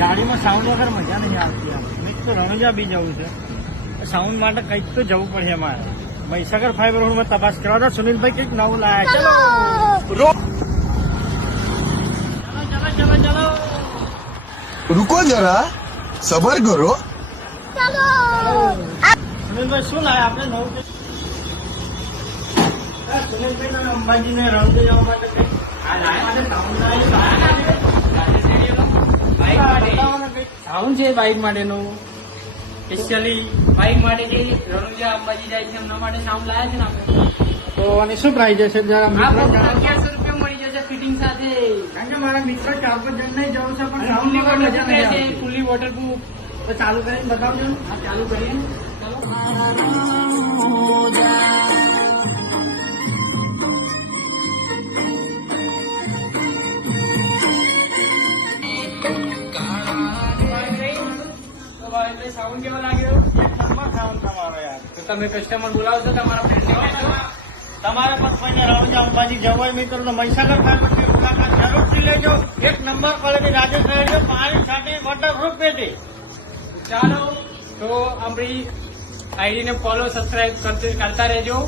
ગાડીમાં સાઉન્ડ વગર મજા નહીં આવતી. મેં તો રણુજા બી જવું છે, સાઉન્ડ માટે કંઈક તો જવું પડે અમારે. મહીસાગર ફાઈબર રોડમાં તપાસ કરવા દો. સુનિલભાઈ કંઈક નવું લાયા. ચલો ચલો ચલો ચલો. रुको जरा सबर करो. સુનિલભાઈ શું લાયા આપણે નવું? સુનિલભાઈ અંબાજી ને રણુજા જવા માટે કંઈક સાઉન્ડ છે બાઇક માટેનું સ્પેશિયલી બાઇક માટે જે રણુજા અંબાજી જાય છે એમના માટે સાઉન્ડ લાયા છે ને આપણે. તો આની શું પ્રાઇસ હશે જરા આ ફક્ત 1100 રૂપિયા મળી જશે ફિટિંગ સાથે. કારણ કે મારા મિત્ર 4-5 જણ નહીં જવું છે પણ ફૂલી સાઉન્ડ મજા નહીં વોટરપ્રૂફ છે, આવતી. ફૂલી વોટરપ્રૂફ. તો ચાલુ કરીને બતાવજો ને. આ ચાલુ કરીએ ને. ચાલો. સાઉન્ડ કેવો લાગ્યો? એક નંબર સાઉન્ડ તમારો યાર. તો તમે કસ્ટમર બોલાવશો તમારા ફ્રેન્ડને કહેશો. તમારે પણ કોઈને રણુજા અંબાજી જવું હોય મિત્રો તો મહીસાગર ફાઈબરની મુલાકાત જરૂરથી લેજો. એક નંબર ક્વોલિટી રાજેશ રહેજો. પાણી સાથે વોટરપ્રૂફ પેટી. ચાલો તો આપણી આઈડીને ફોલો સબસ્ક્રાઇબ કરતા રહેજો.